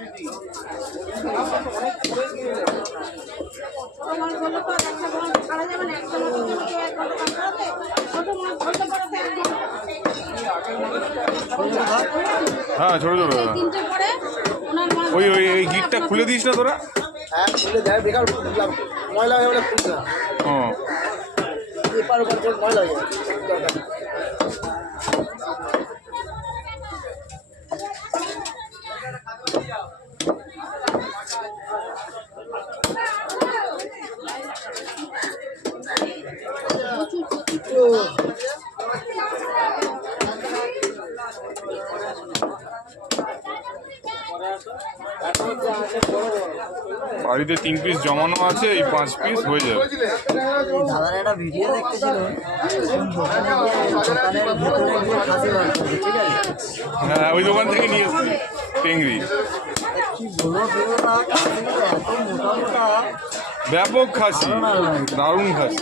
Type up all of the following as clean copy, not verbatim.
হ্যাঁ ছোট ছোট ওই ওই ওই গিটটা খুলে দিস না তোরা? হ্যাঁ খুলে দেয়, বেকার ময়লা হয়ে গেলে খুলছে না। ও এপার ওপার করে ময়লা হয়ে যায়। বাড়িতে 3 পিস জমানো আছে, এই 5 পিস হয়ে যাবে। দাদার একটা ভিডিও দেখতেছিল, দোকানের ভিতরে গিয়ে খাসি বার করছে, ঠিক আছে? হ্যাঁ ওই দোকান থেকে নিয়ে এসেছি টেংরি। কি বলো না, এত মোটা মোটা ব্যাপক খাসি, দারুণ খাসি,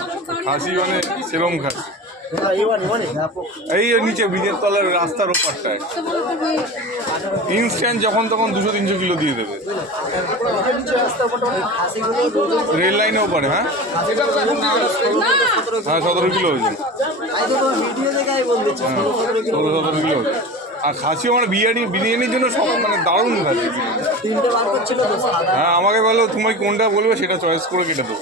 খাসি মানে সেরম খাসি। এই নিচে ব্রিজের তলার রাস্তার ওপারটায় ইনস্ট্যান্ট যখন তখন 200-300 কিলো দিয়ে দেবে। রেল লাইনে ওপারে। হ্যাঁ হ্যাঁ 17 কিলো হয়েছে। 17 কিলো হয়েছে। আর খাসি আমার বিরিয়ানির জন্য সব মানে দারুণ খাসি। হ্যাঁ আমাকে বলো তুমি কোনটা বলবে সেটা চয়েস করে কেটে দেবো।